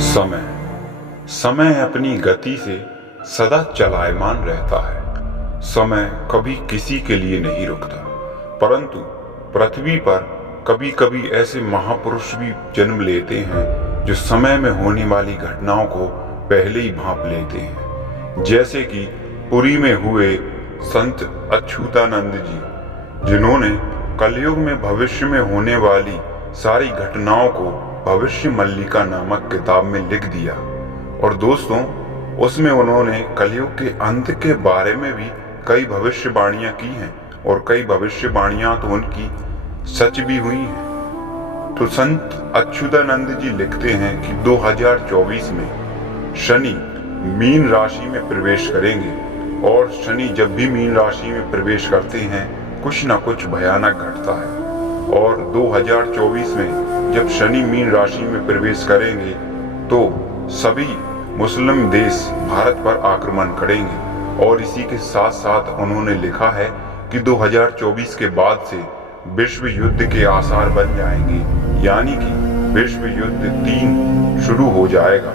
समय समय अपनी गति से सदा चलायमान रहता है। समय कभी किसी के लिए नहीं रुकता, परंतु पृथ्वी पर कभी कभी ऐसे महापुरुष भी जन्म लेते हैं जो समय में होने वाली घटनाओं को पहले ही भांप लेते हैं। जैसे कि पुरी में हुए संत अच्युतानंद जी, जिन्होंने कलयुग में भविष्य में होने वाली सारी घटनाओं को भविष्य मल्लिका नामक किताब में लिख दिया। और दोस्तों, उसमें उन्होंने कलयुग के अंत के बारे में भी कई भविष्यवाणियां की हैं और कई भविष्यवाणियां तो उनकी सच भी हुई हैं। तो संत अच्युतानंद जी लिखते हैं कि 2024 में शनि मीन राशि में प्रवेश करेंगे, और शनि जब भी मीन राशि में प्रवेश करते हैं कुछ न कुछ भयानक घटता है। और 2024 में जब शनि मीन राशि में प्रवेश करेंगे तो सभी मुस्लिम देश भारत पर आक्रमण करेंगे। और इसी के साथ साथ उन्होंने लिखा है कि 2024 के बाद से विश्व युद्ध के आसार बन जाएंगे, यानी कि विश्व युद्ध 3 शुरू हो जाएगा।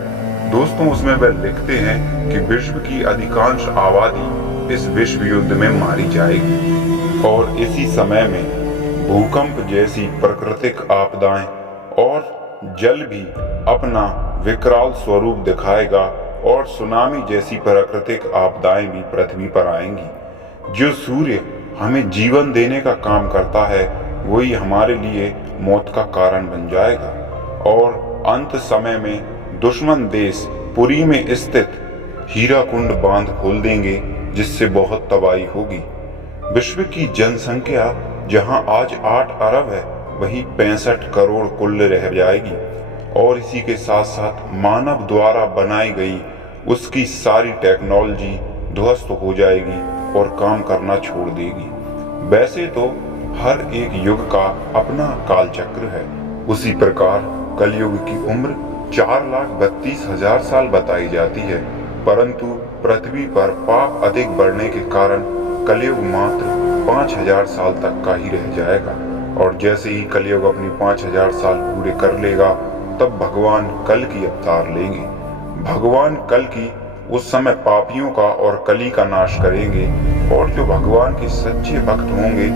दोस्तों, उसमें वह लिखते हैं कि विश्व की अधिकांश आबादी इस विश्व युद्ध में मारी जाएगी। और इसी समय में भूकंप जैसी प्राकृतिक आपदाएं और जल भी अपना विकराल स्वरूप दिखाएगा, और सुनामी जैसी प्राकृतिक आपदाएं भी पृथ्वी पर आएंगी। जो सूर्य हमें जीवन देने का काम करता है वही हमारे लिए मौत का कारण बन जाएगा। और अंत समय में दुश्मन देश पुरी में स्थित हीराकुंड बांध खोल देंगे, जिससे बहुत तबाही होगी। विश्व की जनसंख्या जहां आज 8 अरब है, वहीं 65 करोड़ कुल रह जाएगी। और इसी के साथ साथ मानव द्वारा बनाई गई उसकी सारी टेक्नोलॉजी ध्वस्त हो जाएगी और काम करना छोड़ देगी। वैसे तो हर एक युग का अपना काल चक्र है, उसी प्रकार कलयुग की उम्र 4,32,000 साल बताई जाती है, परंतु पृथ्वी पर पाप अधिक बढ़ने के कारण कलयुग मात्र 5,000 साल तक का ही रह जाएगा। और जैसे ही कलयुग अपनी 5,000 साल पूरे कर लेगा, तब भगवान कल की अवतार लेंगे। भगवान कल की उस समय पापियों का और कली का नाश करेंगे, और जो भगवान के सच्चे भक्त होंगे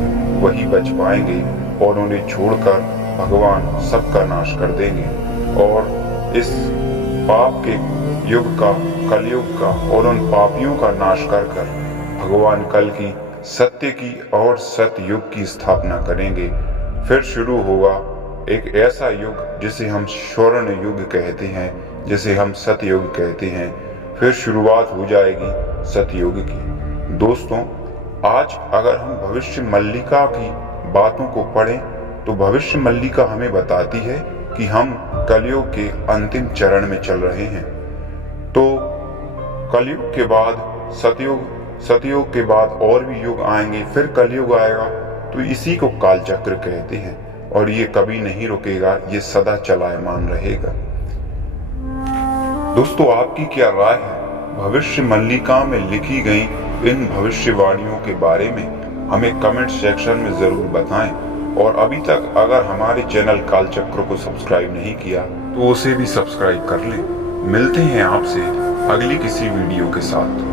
वही बच पाएंगे, और उन्हें छोड़कर भगवान सबका नाश कर देंगे। और इस पाप के युग का, कलयुग का, और उन पापियों का नाश कर भगवान कल की सत्य की और सतयुग की स्थापना करेंगे। फिर शुरू होगा एक ऐसा युग जिसे हम स्वर्ण युग कहते हैं, जिसे हम सतयुग कहते हैं। फिर शुरुआत हो जाएगी सतयुग की। दोस्तों, आज अगर हम भविष्य मल्लिका की बातों को पढ़ें तो भविष्य मल्लिका हमें बताती है कि हम कलयुग के अंतिम चरण में चल रहे हैं। तो कलयुग के बाद सतयुग, सतयुग के बाद और भी युग आएंगे, फिर कलयुग आएगा। तो इसी को कालचक्र कहते हैं, और ये कभी नहीं रुकेगा, ये सदा चलायमान रहेगा। दोस्तों, आपकी क्या राय है भविष्य मल्लिका में लिखी गई इन भविष्यवाणियों के बारे में? हमें कमेंट सेक्शन में जरूर बताएं। और अभी तक अगर हमारे चैनल कालचक्र को सब्सक्राइब नहीं किया तो उसे भी सब्सक्राइब कर लें। मिलते हैं आपसे अगली किसी वीडियो के साथ।